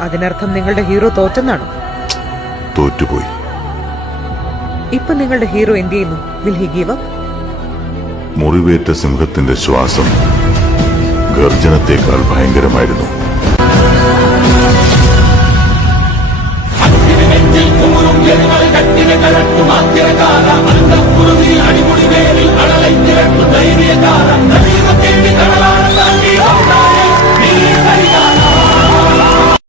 അതിനർത്ഥം നിങ്ങളുടെ ഹീറോ തോറ്റെന്നാണോ? തോറ്റുപോയി. ഇപ്പൊ നിങ്ങളുടെ ഹീറോ എന്ത് ചെയ്യുന്നു? Will he give up? മുറിവേറ്റ സിംഹത്തിന്റെ ശ്വാസം ഗർജനത്തെക്കാൾ ഭയങ്കരമായിരുന്നു.